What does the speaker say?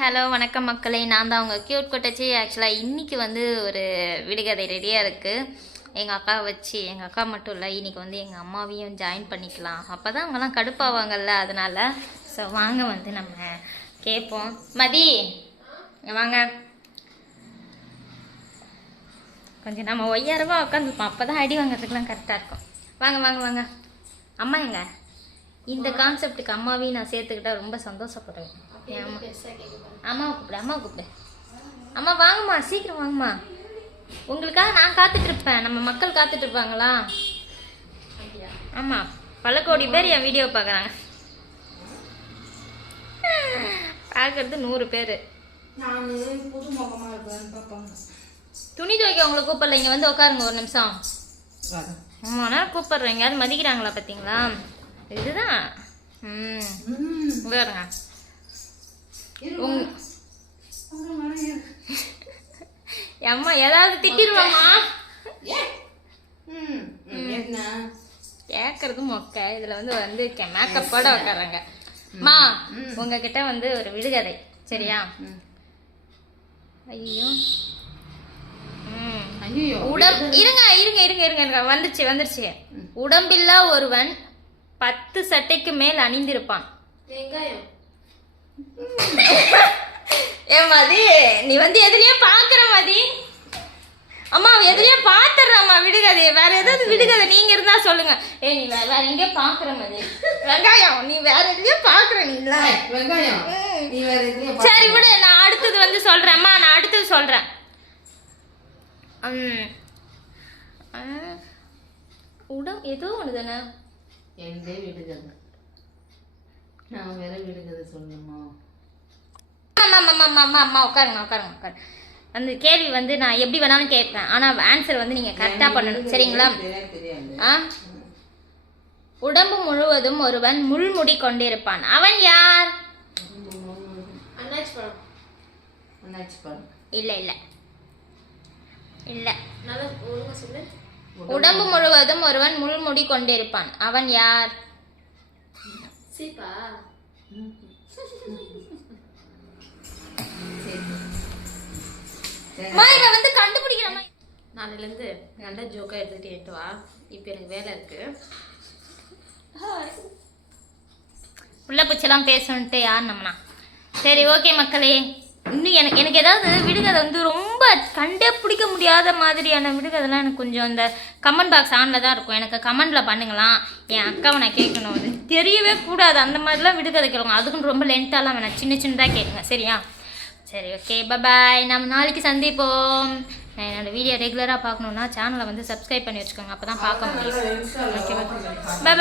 Hello வணக்கம் மக்களே. நான் தான் அவங்க கியூட் கொட்டச்சி. ஆக்சுவலாக இன்றைக்கி வந்து ஒரு விடுகதை ரெடியாக இருக்குது எங்கள் அக்கா வச்சு எங்கள் அக்கா மட்டும் இல்லை இன்றைக்கி வந்து எங்கள் அம்மாவையும் ஜாயின் பண்ணிக்கலாம். அப்போ தான் அவங்கெல்லாம் கடுப்பாவாங்கல்ல அதனால். ஸோ வாங்க வந்து நம்ம கேட்போம் மதி வாங்க. கொஞ்சம் நம்ம ஒய்யாரமாக உட்காந்துருப்போம் அப்போ தான் அடி வாங்குறதுக்குலாம் கரெக்டாக இருக்கும். வாங்க வாங்க வாங்க. அம்மா எங்க? இந்த கான்செப்டுக்கு அம்மாவையும் நான் சேர்த்துக்கிட்டா ரொம்ப சந்தோஷப்படுவேன். என் அம்மா. அம்மாவை கூப்பிடு அம்மாவை கூப்பிடு. அம்மா வாங்கம்மா சீக்கிரம் வாங்கம்மா. உங்களுக்காக நான் காத்துட்டு இருப்பேன். நம்ம மக்கள் காத்துட்டு இருப்பாங்களா? ஆமாம் பல கோடி பேர் என் வீடியோ பார்க்குறாங்க. பார்க்கறது நூறு பேர். துணி துவைக்க உங்களை கூப்பிடல இங்கே வந்து உட்காருங்க ஒரு நிமிஷம். ரொம்ப நேரம் கூப்பிடுறேன். எங்கேயாவது மதிக்கிறாங்களா பார்த்தீங்களா இதுதான். ம். ம். அம்மா ஏதாவது திட்டிடுவாம்மா ஏ. ம், ம், என்ன? கேட்கறது மொக்க. இதில் வந்து வந்து மேக்கப்போட உட்காராங்க மா உங்ககிட்ட வந்து ஒரு விடுகதை. சரியா? ஐயோ. உடம் இருங்க இருங்க இருங்க இருங்க இருங்க. வந்துருச்சு வந்துருச்சு. உடம்பில்லா ஒருவன் பத்து சட்டைக்கு மேல் அணிந்திருப்பான் வெங்காயம் ஏ மதி நீ வந்து எதுலயோ பாக்குற மதி. அம்மா எதுலயோ பாத்துறம்மா விடுகதை வேற ஏதாவது விடுகதை நீங்க இருந்தா சொல்லுங்க. ஏ நீ வேற வேற எங்கேயோ பாக்குற மதி. வெங்காயம் நீ வேற எங்கேயோ பாக்குற வெங்காயம். நீ பா- சரி விடு நான் அடுத்தது வந்து சொல்றேன். அம்மா நான் அடுத்தது சொல்றேன். உடம் ஏதோ ஒன்று தானே எந்தே விடுகதை. நான் வேற விடுகதை சொல்லணுமா? அம்மா அம்மா அம்மா அம்மா அம்மா உட்காருங்க உட்காருங்க உட்காருங்க. அந்த கேள்வி வந்து நான் எப்படி வேணாலும் கேட்பேன். ஆனால் ஆன்சர் வந்து நீங்கள் கரெக்டாக பண்ணணும். சரிங்களா? ஆ? உடம்பு முழுவதும் ஒருவன் முள்முடி கொண்டிருப்பான். அவன் யார்? இல்லை இல்லை. இல்லை. நல்லா ஒழுங்கா சொல்லு. உடம்பு முழுவதும். ஒருவன் முள்முடி கொண்டிருப்பான். அவன் யார்? இவ வந்து கண்டுபிடிக்கிறமா நாளையிலேருந்து நல்ல ஜோக்காக எடுத்துகிட்டு எட்டு வா. இப்போ எனக்கு வேலை இருக்கு. புள்ள பூச்செல்லாம் பேசணுன்ட்டு யார் நம்மனா சரி ஓகே மக்களே. இன்னும் எனக்கு எனக்கு ஏதாவது விடுகதை வந்து ரொம்ப கண்டே பிடிக்க முடியாத மாதிரியான விடுகதைலாம் எனக்கு கொஞ்சம் இந்த கமெண்ட் பாக்ஸ் ஆனில் தான் இருக்கும். எனக்கு கமெண்டில் பண்ணுங்களாம் என் அக்காவை நான் கேட்கணும். அது தெரியவே கூடாது. அந்த மாதிரிலாம் விடுகதை கேளுங்க. அதுக்குன்னு ரொம்ப லென்த்தாலாம் வேணாம். சின்ன சின்னதாக கேளுங்க. சரியா? சரி ஓகே பபாய் நம்ம நாளைக்கு சந்திப்போம். நான் என்னோட வீடியோ ரெகுலராக பார்க்கணுன்னா சேனலை வந்து சப்ஸ்கிரைப் பண்ணி வச்சுக்கோங்க. அப்போ தான் பார்க்க முடியும். ஓகேவா பாய்